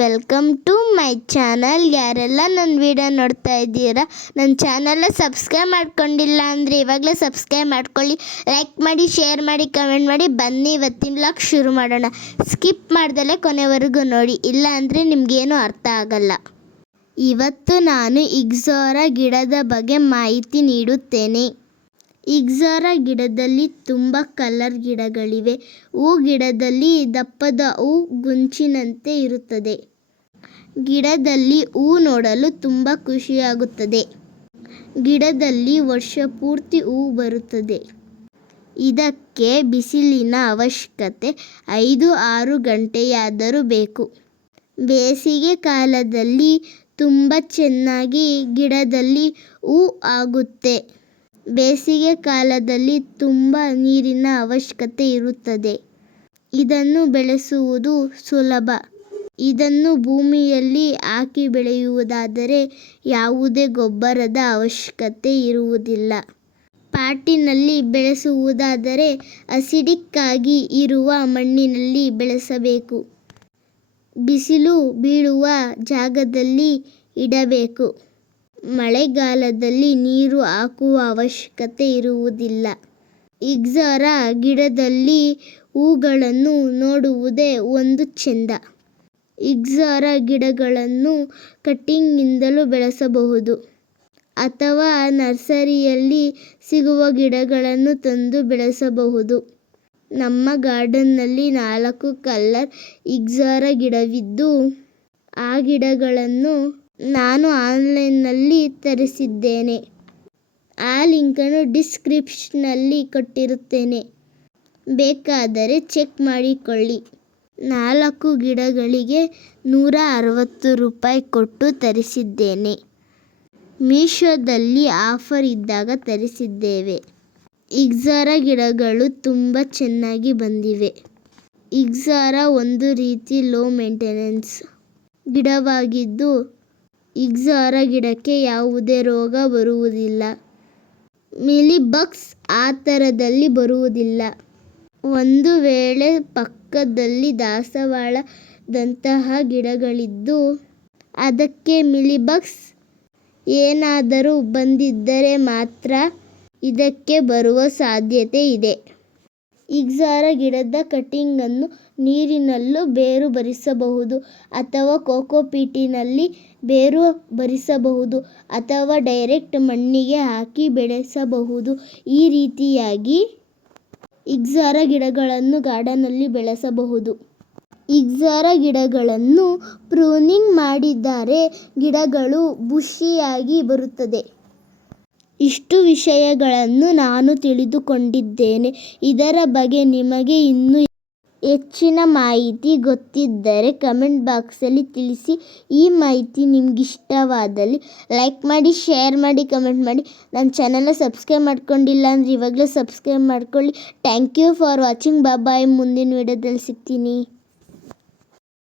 Welcome to my channel ಯಾರೆಲ್ಲ ನನ್ನ video ನೋಡ್ತಾ ಇದ್ದೀರಾ ನನ್ನ ಚಾನಲ್ನ ಸಬ್ಸ್ಕ್ರೈಬ್ ಮಾಡ್ಕೊಂಡಿಲ್ಲ ಅಂದರೆ ಇವಾಗಲೇ ಸಬ್ಸ್ಕ್ರೈಬ್ ಮಾಡ್ಕೊಳ್ಳಿ ಲೈಕ್ ಮಾಡಿ ಶೇರ್ ಮಾಡಿ ಕಮೆಂಟ್ ಮಾಡಿ, ಬನ್ನಿ ಇವತ್ತಿನ ಲಾಕ್ ಶುರು ಮಾಡೋಣ. ಸ್ಕಿಪ್ ಮಾಡ್ದಲೇ ಕೊನೆವರೆಗೂ ನೋಡಿ, ಇಲ್ಲ ಅಂದರೆ ನಿಮಗೇನು ಅರ್ಥ ಆಗಲ್ಲ. ಇವತ್ತು ನಾನು ಇಗ್ಸೋರ ಗಿಡದ ಬಗ್ಗೆ ಮಾಹಿತಿ ನೀಡುತ್ತೇನೆ. ಇಗ್ಜೋರ ಗಿಡದಲ್ಲಿ ತುಂಬ ಕಲರ್ ಗಿಡಗಳಿವೆ. ಹೂ ಗಿಡದಲ್ಲಿ ದಪ್ಪದ ಹೂ ಗುಂಚಿನಂತೆ ಇರುತ್ತದೆ. ಗಿಡದಲ್ಲಿ ಹೂ ನೋಡಲು ತುಂಬ ಖುಷಿಯಾಗುತ್ತದೆ. ಗಿಡದಲ್ಲಿ ವರ್ಷ ಪೂರ್ತಿ ಹೂ ಬರುತ್ತದೆ. ಇದಕ್ಕೆ ಬಿಸಿಲಿನ ಅವಶ್ಯಕತೆ ಐದು ಆರು ಗಂಟೆಯಾದರೂ ಬೇಕು. ಬೇಸಿಗೆ ಕಾಲದಲ್ಲಿ ತುಂಬ ಚೆನ್ನಾಗಿ ಗಿಡದಲ್ಲಿ ಹೂ ಆಗುತ್ತೆ. ಬೇಸಿಗೆ ಕಾಲದಲ್ಲಿ ತುಂಬ ನೀರಿನ ಅವಶ್ಯಕತೆ ಇರುತ್ತದೆ. ಇದನ್ನು ಬೆಳೆಸುವುದು ಸುಲಭ. ಇದನ್ನು ಭೂಮಿಯಲ್ಲಿ ಹಾಕಿ ಬೆಳೆಯುವುದಾದರೆ ಯಾವುದೇ ಗೊಬ್ಬರದ ಅವಶ್ಯಕತೆ ಇರುವುದಿಲ್ಲ. ಪಾಟಿನಲ್ಲಿ ಬೆಳೆಸುವುದಾದರೆ ಅಸಿಡಿಕ್ಕಾಗಿ ಇರುವ ಮಣ್ಣಿನಲ್ಲಿ ಬೆಳೆಸಬೇಕು. ಬಿಸಿಲು ಬೀಳುವ ಜಾಗದಲ್ಲಿ ಇಡಬೇಕು. ಮಳೆಗಾಲದಲ್ಲಿ ನೀರು ಹಾಕುವ ಅವಶ್ಯಕತೆ ಇರುವುದಿಲ್ಲ. ಇಗ್ಜೋರ ಗಿಡದಲ್ಲಿ ಹೂಗಳನ್ನು ನೋಡುವುದೇ ಒಂದು ಚೆಂದ. ಇಗ್ಜೋರ ಗಿಡಗಳನ್ನು ಕಟ್ಟಿಂಗ್ನಿಂದಲೂ ಬೆಳೆಸಬಹುದು. ಅಥವಾ ನರ್ಸರಿಯಲ್ಲಿ ಸಿಗುವ ಗಿಡಗಳನ್ನು ತಂದು ಬೆಳೆಸಬಹುದು. ನಮ್ಮ ಗಾರ್ಡನ್ನಲ್ಲಿ ನಾಲ್ಕು ಕಲರ್ ಇಗ್ಜಾರ ಗಿಡವಿದ್ದು, ಆ ಗಿಡಗಳನ್ನು ನಾನು ಆನ್ಲೈನ್ನಲ್ಲಿ ತರಿಸಿದ್ದೇನೆ. ಆ ಲಿಂಕನ್ನು ಡಿಸ್ಕ್ರಿಪ್ಷನ್ನಲ್ಲಿ ಕೊಟ್ಟಿರುತ್ತೇನೆ. ಬೇಕಾದರೆ ಚೆಕ್ ಮಾಡಿಕೊಳ್ಳಿ. ನಾಲ್ಕು ಗಿಡಗಳಿಗೆ ನೂರ ಅರವತ್ತು ರೂಪಾಯಿ ಕೊಟ್ಟು ತರಿಸಿದ್ದೇನೆ. ಮೀಶೋದಲ್ಲಿ ಆಫರ್ ಇದ್ದಾಗ ತರಿಸಿದ್ದೇವೆ. ಇಗ್ಸಾರ ಗಿಡಗಳು ತುಂಬ ಚೆನ್ನಾಗಿ ಬಂದಿವೆ. ಇಗ್ಸಾರ ಒಂದು ರೀತಿ ಲೋ ಮೇಂಟೆನೆನ್ಸ್ ಗಿಡವಾಗಿದ್ದು ಇಗ್ಜೋರ ಗಿಡಕ್ಕೆ ಯಾವುದೇ ರೋಗ ಬರುವುದಿಲ್ಲ. ಮಿಲಿಬಗ್ಸ್ ಆ ಥರದಲ್ಲಿ ಬರುವುದಿಲ್ಲ. ಒಂದು ವೇಳೆ ಪಕ್ಕದಲ್ಲಿ ದಾಸವಾಳದಂತಹ ಗಿಡಗಳಿದ್ದು, ಅದಕ್ಕೆ ಮಿಲಿಬಗ್ಸ್ ಏನಾದರೂ ಬಂದಿದ್ದರೆ ಮಾತ್ರ ಇದಕ್ಕೆ ಬರುವ ಸಾಧ್ಯತೆ ಇದೆ. ಇಗ್ಜೋರ ಗಿಡದ ಕಟ್ಟಿಂಗನ್ನು ನೀರಿನಲ್ಲೂ ಬೇರು ಬರಿಸಬಹುದು ಅಥವಾ ಕೋಕೋಪೀಟಿನಲ್ಲಿ ಬೇರು ಬರಿಸಬಹುದು ಅಥವಾ ಡೈರೆಕ್ಟ್ ಮಣ್ಣಿಗೆ ಹಾಕಿ ಬೆಳೆಸಬಹುದು. ಈ ರೀತಿಯಾಗಿ ಇಗ್ಸಾರ ಗಿಡಗಳನ್ನು ಗಾರ್ಡನಲ್ಲಿ ಬೆಳೆಸಬಹುದು. ಇಗ್ಸಾರ ಗಿಡಗಳನ್ನು ಪ್ರೂನಿಂಗ್ ಮಾಡಿದರೆ ಗಿಡಗಳು ಬುಷಿಯಾಗಿ ಬರುತ್ತದೆ. ಇಷ್ಟು ವಿಷಯಗಳನ್ನು ನಾನು ತಿಳಿದುಕೊಂಡಿದ್ದೇನೆ. ಇದರ ಬಗ್ಗೆ ನಿಮಗೆ ಇನ್ನೂ ಹೆಚ್ಚಿನ ಮಾಹಿತಿ ಗೊತ್ತಿದ್ದರೆ ಕಮೆಂಟ್ ಬಾಕ್ಸಲ್ಲಿ ತಿಳಿಸಿ. ಈ ಮಾಹಿತಿ ನಿಮಗಿಷ್ಟವಾದಲ್ಲಿ ಲೈಕ್ ಮಾಡಿ, ಶೇರ್ ಮಾಡಿ, ಕಮೆಂಟ್ ಮಾಡಿ. ನನ್ನ ಚಾನಲ್ನ ಸಬ್ಸ್ಕ್ರೈಬ್ ಮಾಡ್ಕೊಂಡಿಲ್ಲ ಅಂದರೆ ಇವಾಗಲೇ ಸಬ್ಸ್ಕ್ರೈಬ್ ಮಾಡ್ಕೊಳ್ಳಿ. Thank you for watching. Bye. ಮುಂದಿನ ವಿಡಿಯೋದಲ್ಲಿ ಸಿಗ್ತೀನಿ.